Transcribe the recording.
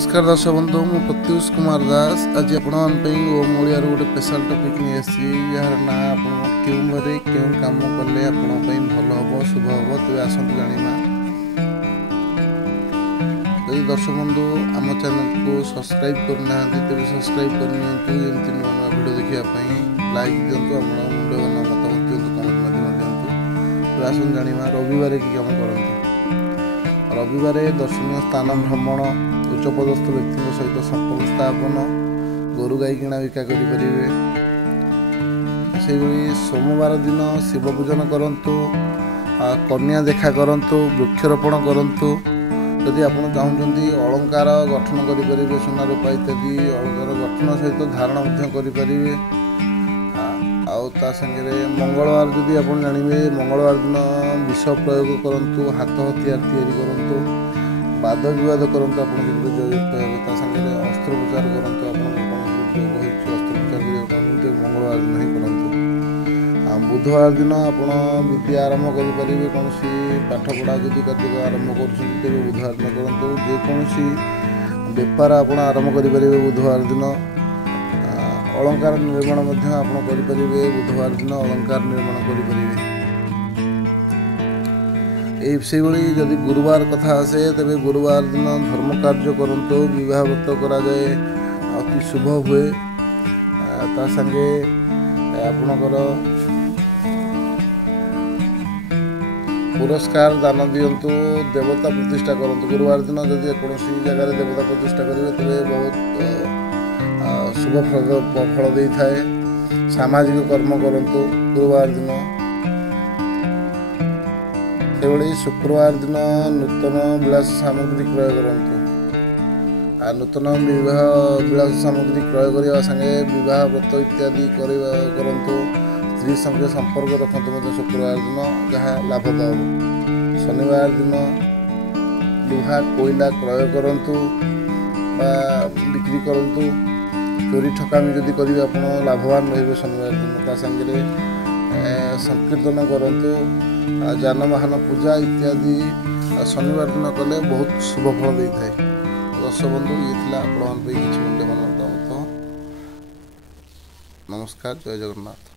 नमस्कार दर्शक बंधु मु प्रत्युष कुमार दास आज ओम ओडिया गोटे स्पेशल टॉपिक नहीं आसी यार ना क्यों घरे क्यों काम कले भल हम शुभ हम तेज आसतु जाना यदि दर्शक बंधु आम चैनल को सब्सक्राइब करना तेज सब्सक्राइब करनी नुआ नुआ भिडियो देखापी लाइक दिंतु मुंडे मतामत दिंतु कमेंट दिंतु तो आसतु जाना रविवार कि कम करती रविवार दर्शनीय स्थान भ्रमण उच्चपदस्थ व्यक्ति सहित संपर्क स्थापन गोरु गाई किणा बिका करें से सोमवार दिन शिव पूजन करंतु कन्या देखा करंतु वृक्षरोपण करंतु यदि आप चाहते अलंकार गठन करेंगे सुना रूपा इत्यादि अलंकार गठन सहित धारण करेंगे आगे मंगलवार जदि आप जानवे मंगलवार दिन विष प्रयोग करंतु हाथ हथियार तैयारी करंतु वाद विवाद करंतु आप जयुक्त हे सागे अस्त्रोपचार करंतु अस्त्रोपचार मंगलवार दिन ही करंतु बुधवार दिन आप विद्या आरंभ करेंगे कौन पाठपढ़ा जदि कार्य आरंभ कर बुधवार दिन करूँ जेकोसी बेपार आप आरंभ करेंगे बुधवार दिन अलंकार निर्माण करेंगे बुधवार दिन अलंकार निर्माण करेंगे जदि गुरुवार कथा आसे तेरे गुरुवार दिन धर्म कार्य करंतु विवाह व्रत करा जाए अति शुभ हुए ता संगे आपणकर पुरस्कार दान दिंतु देवता प्रतिष्ठा करंतु गुरुवार दिन जदि कौन जगह देवता प्रतिष्ठा करेंगे तेरे बहुत शुभ फल दे थाए सामाजिक कर्म करंतु गुरुवार दिन से शुक्रवार दिन नूतन विलास सामग्री क्रय करंतु नूतन विवाह विलास सामग्री क्रय करने संगे विवाह व्रत इत्यादि करंतु स्त्री संगे संपर्क रखते शुक्रवार दिन जहाँ लाभदायक शनिवार दिन लुहा कोईला क्रय करंतु बिक्री करंतु चोरी ठकामी जदि करेंगे आप लाभवान रहे शनिवार दिन सागे संकीर्तन करंतु जानवाहन पूजा इत्यादि शनिवार दिन कले बहुत शुभ फल दे थाए। दर्शक बंधु ये किसी मुंडे मन मतामत। नमस्कार, जय जगन्नाथ।